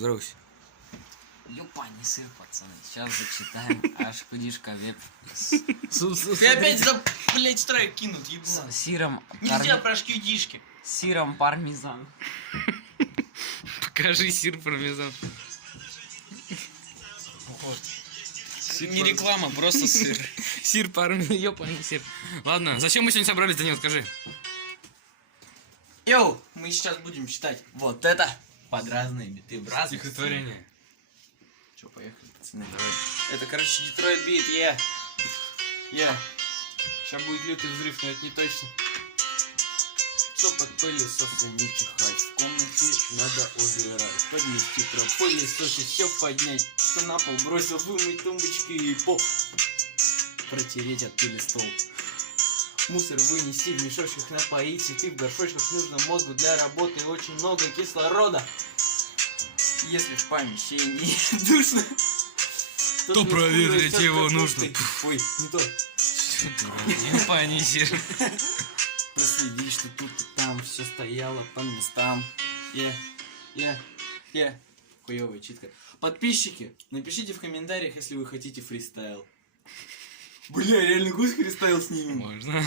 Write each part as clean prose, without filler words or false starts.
Поздоровайся. Ёпаный сыр, пацаны. Сейчас зачитаем. Аж кудишка веб. Ты опять за, блять, страйк кинут, еблан. С сыром... Нельзя прошки удишки. Сыром пармезан. Покажи сыр пармезан. Не реклама, просто сыр. Сыр пармезан, ёпаный сыр. Ладно, зачем мы сегодня собрались, Данил, скажи? Йоу, мы сейчас будем читать вот это под разные биты в разных. Стихотворение. Че, поехали, пацаны, давай. Это, короче, Детройт бит, Сейчас будет лютый взрыв, но это не точно. Что под пылесосом не чихать, в комнате надо убирать. Подмести пропылесосить, все поднять, что на пол бросил, вымыть тумбочки и пол. Протереть от пыли стол. Мусор вынести, в мешочках напоить, цветы в горшочках, нужно мозгу для работы очень много кислорода. Если в помещении душно, то проветрить его нужно. Ой, не то. Ёпаный сыр. Проследи, что тут и там все стояло по местам. Хуёвая читка. Подписчики, напишите в комментариях, если вы хотите фристайл. Бля, реально гусь фристайл снимем. Можно.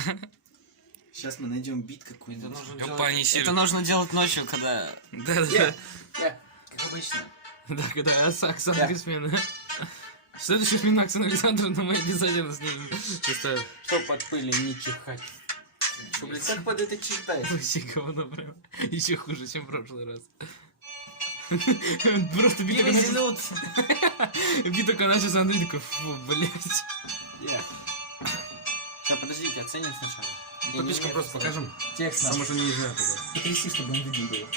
Сейчас мы найдем бит какой-нибудь. Ёпаный сыр. Это нужно делать ночью, когда... Да-да-да. Как обычно. Да, когда Оксана без смены. Следующая смена Оксана Александровна, мы обязательно с ней представим. Что под пыли не чихать. Что, блядь, как под это читать? Вообще говно прям. Еще хуже, чем в прошлый раз. Просто бит только начался, Андрей такой, фу, блядь. Сейчас, подождите, оценим сначала. Подписчикам просто покажем. Текст. Потому что они не знают этого. Потряси, чтобы не видно было.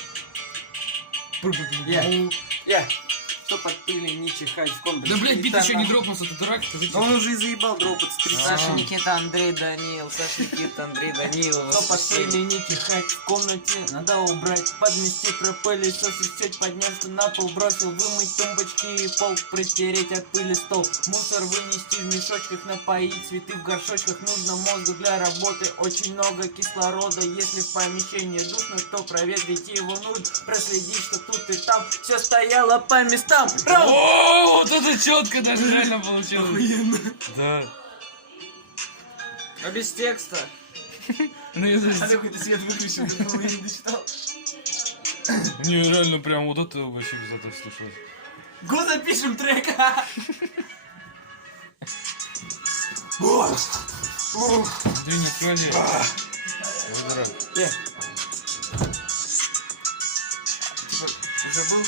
Что под пыли не чихать в комнате. Да, блядь, бит еще не дропнулся, ты дурак? Он уже и заебал дропаться 30. Саша, Никита, Андрей, Данил. Саша, Никита, Андрей, Данил. Что под пыли не чихать в комнате, надо убрать, подмести, пропылесосить, все подняться на пол, бросил, вымыть тумбочки и пол, протереть от пыли стол, мусор вынести в мешочках, напоить, цветы в горшочках, нужно мозгу для работы очень много кислорода, если в помещении душно, то проветрить его нужно, проследить, что тут и там все стояло по местам. О, вот это четко даже реально получилось. Охуенно. Да. А без текста? Ну я А какой-то свет выключил, думал, я не дочитал. Не, реально прям вот это вообще без этого слушалось. Го запишем трек. Две не открыли. Типа, уже был?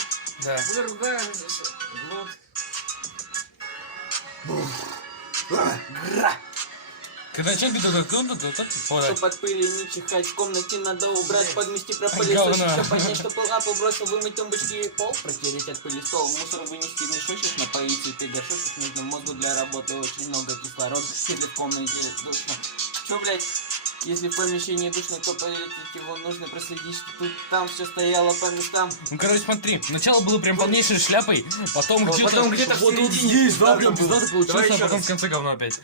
Да. Мы ругаемся. Когда чем бит это Что под пыли не чихать, в комнате надо убрать, подмести, пропылесосить, Говно. все поднять, что пол на пол бросил, вымыть тумбочки и пол, протереть от пыли стол, мусор вынести в мешочек, напоить цветы горшочек, нужно мозгу для работы очень много кислорода, если в комнате душно. Чё, блядь? Если в помещении душно, то проверить его нужно, проследить, что тут там все стояло по местам. Ну, короче, смотри, начало было прям полнейшей шляпой, потом Вот, где-то... потом где-то в вот тут середине здесь, да, прям пиздато пиздато было. Давай получилось, а еще потом раз. в конце говно опять.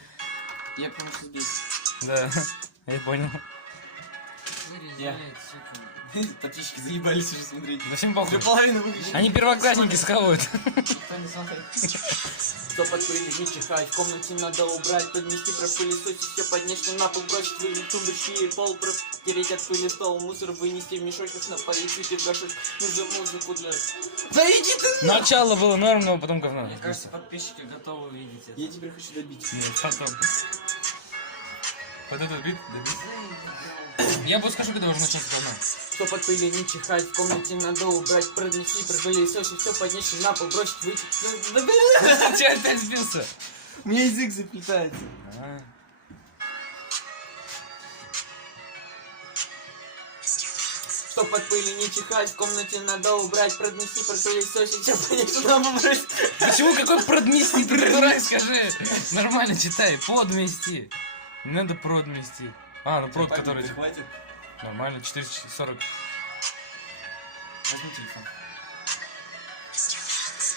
Я прям здесь. Да, я понял. Подписчики заебались уже смотреть. Да всем похуй. Уже половину выключили. Они первоклассники схавают. Что под пылью не чихать, в комнате надо убрать, подмести, пропылесосить, все поднять, что на пол бросить, вылить тумбочки и пол, протереть от пыли стол, мусор вынести в мешочках, напоить, цветы в горшочек, нужно музыку для... Да иди ты! Начало было норм, но потом говно. Мне кажется, подписчики готовы видеть это. Я теперь хочу добить. Нет, потом. Под этот бит добить. Я бы скажу, когда уже начнется говно. Что под пылью не чихать, в комнате надо убрать, пронести, пропылесосить, все поднять, что на пол бросить, выйти... Ты опять сбился? У меня язык заплетается. Что под пылью не чихать, в комнате надо убрать, пронести, пропылесосить, все поднять, что на пол бросить... Почему какой продмести? Ты дурак, скажи. Нормально читай. Подмести. Не надо продмести. А, ну прод, который... Хватит. Нормально, 440. Возьми телефон.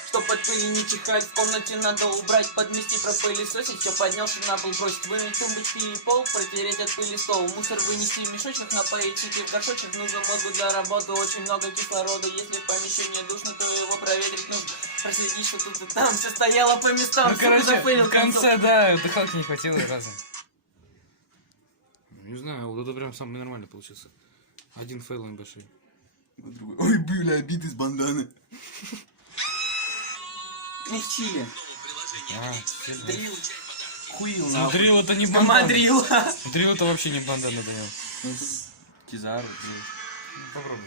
Чтоб от пыли не чихать, в комнате надо убрать, подмести, пропылесосить, все поднялся на пол, бросить, вымыть тумбочки и пол, протереть от пыли стол, мусор вынести в мешочек, напоить цветы в горшочек, нужно мозгу для работы очень много кислорода, если в помещении душно, то его проветрить нужно, проследить, что тут и там все стояло по местам, Ну, короче, запылил в конце, да, дыхалки не хватило разом. Не знаю, вот это прям самый нормальный получился. Один фейл небольшой. Ой, бля, обиды с банданы. Не в Чили. Дрил. Хуил Ну, нахуй. дрил это не бандана. Комадрил. Дрил это вообще не бандана даем. Кизару. Попробуй.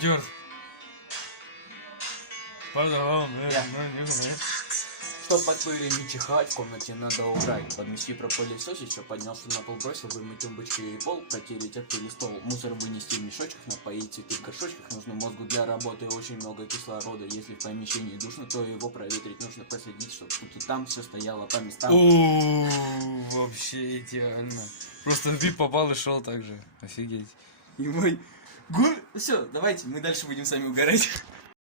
Дёрт. Пардон, Я. Чтоб от пыли не чихать, в комнате надо убрать. Подмести, пропылесосить, все поднялся на пол, бросил, вымыть тумбочки и пол, протереть от пыли стол, мусор вынести в мешочках, напоить цветы в горшочках, нужно мозгу для работы очень много кислорода, если в помещении душно, то его проветрить нужно, проследить, чтобы тут и там все стояло по местам. О, вообще идеально. Просто в бип попал и шел так же. Офигеть. И мой... Все, давайте, мы дальше будем сами угорать.